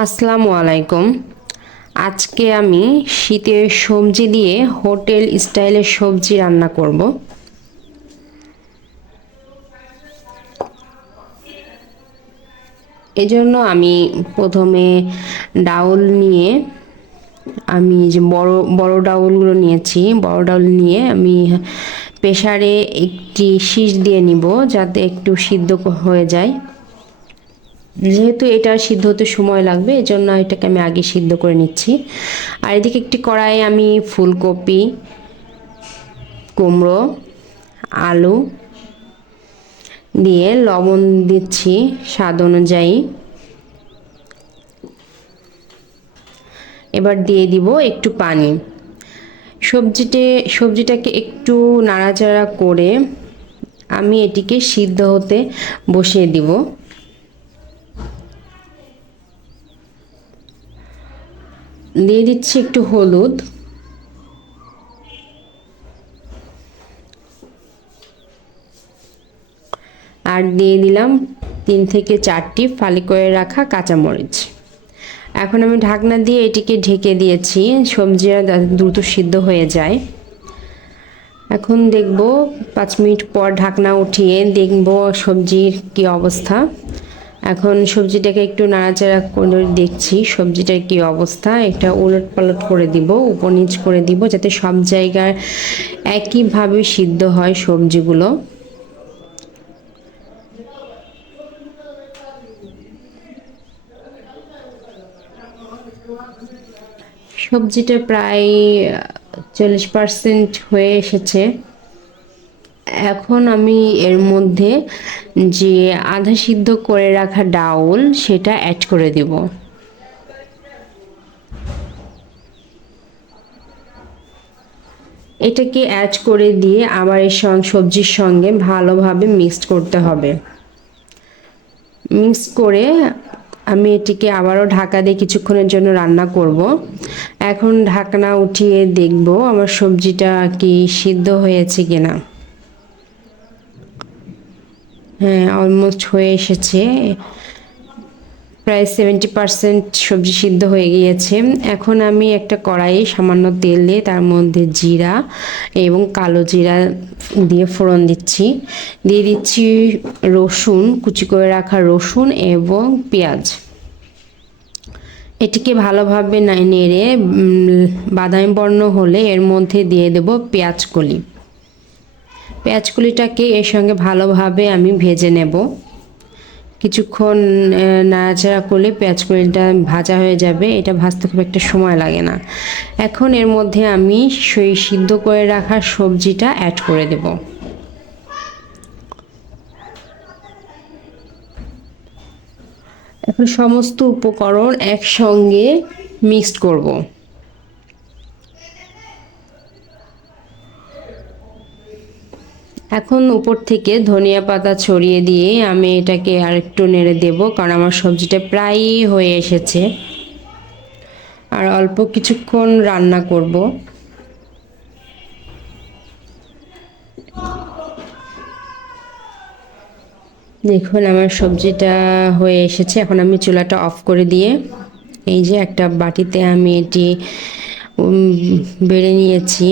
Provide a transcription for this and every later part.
আসসালামু আলাইকুম। আজকে আমি শীতের সবজি দিয়ে হোটেল স্টাইলের সবজি রান্না করব। এজন্য আমি প্রথমে ডাউল নিয়ে আমি যে বড় বড় ডাউলগুলো নিয়েছি, বড় ডাউল নিয়ে আমি প্রেসারে একটি শীষ দিয়ে নিব যাতে একটু সিদ্ধ হয়ে যায়। যেহেতু এটা সিদ্ধ হতে সময় লাগবে এজন্য এটাকে আমি আগে সিদ্ধ করে নিচ্ছি। আর এদিকে একটি কড়াইয়ে আমি ফুলকপি, কুমড়ো, আলু দিয়ে লবণ দিচ্ছি স্বাদ অনুযায়ী। এবার দিয়ে দিব একটু পানি। সবজিটাকে একটু নাড়াচাড়া করে আমি এটিকে সিদ্ধ হতে বসিয়ে দিব। দিয়ে দিচ্ছি একটু হলুদ, আর দিয়ে দিলাম 3 থেকে 4টি ফালি করে রাখা কাঁচামরিচ। এখন আমি ঢাকনা দিয়ে এটিকে ঢেকে দিয়েছি সবজিটা দ্রুত সিদ্ধ হয়ে যায়। এখন দেখব 5 মিনিট পর ঢাকনা উঠিয়ে দেখব সবজির কি অবস্থা। এখন সবজিটাকে একটু নাড়াচাড়া করে দেখছি সবজিটার কি অবস্থা। এটা উলট পালট করে দিব, উপর নিচ করে দিব যাতে সব জায়গায় একইভাবে সিদ্ধ হয় সবজিগুলো। সবজিটা প্রায় 40% হয়ে এসেছে। এখন আমি এর মধ্যে যে আধা সিদ্ধ করে রাখা ডাউল সেটা অ্যাড করে দেব। এটাকে অ্যাড করে দিয়ে আবার এই সবজির সঙ্গে ভালোভাবে মিক্সড করতে হবে। মিক্স করে আমি এটিকে আবারও ঢাকা দিয়ে কিছুক্ষণের জন্য রান্না করব। এখন ঢাকনা উঠিয়ে দেখব আমার সবজিটা কি সিদ্ধ হয়েছে কিনা। হ্যাঁ, অলমোস্ট হয়ে এসেছে। প্রায় 70% সবজি সিদ্ধ হয়ে গিয়েছে। এখন আমি একটা কড়াইয়ে সামান্য তেল দিয়ে তার মধ্যে জিরা এবং কালো জিরা দিয়ে ফোড়ন দিচ্ছি। দিয়ে দিচ্ছি রসুন, কুচি করে রাখা রসুন এবং পেঁয়াজ। এটিকে ভালোভাবে নেড়ে বাদামি বর্ণ হলে এর মধ্যে দিয়ে দেব পেঁয়াজকলি। পেঁয়াজকলিটাকে এর সঙ্গে ভালোভাবে আমি ভেজে নেব। কিছুক্ষণ নাড়াচাড়া করলে পেঁয়াজকলিটা ভাজা হয়ে যাবে। এটা ভাজতে খুব একটা সময় লাগে না। এখন এর মধ্যে আমি সেই সিদ্ধ করে রাখা সবজিটা অ্যাড করে দেব। এখন সমস্ত উপকরণ একসঙ্গে মিক্সড করব। এখন উপর থেকে ধনিয়া পাতা ছড়িয়ে দিয়ে আমি এটাকে আরেকটু নেড়ে দেব, কারণ আমার সবজিটা প্রায়ই হয়ে এসেছে। আর অল্প কিছুক্ষণ রান্না করব। দেখুন আমার সবজিটা হয়ে এসেছে। এখন আমি চুলাটা অফ করে দিয়ে এই যে একটা বাটিতে আমি এটি বেড়ে নিয়েছি।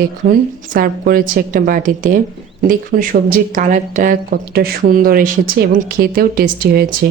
দেখুন সার্ভ করেছি একটা বাটিতে। দেখুন সবজির কালারটা কতটা সুন্দর এসেছে এবং খেতেও টেস্টি হয়েছে।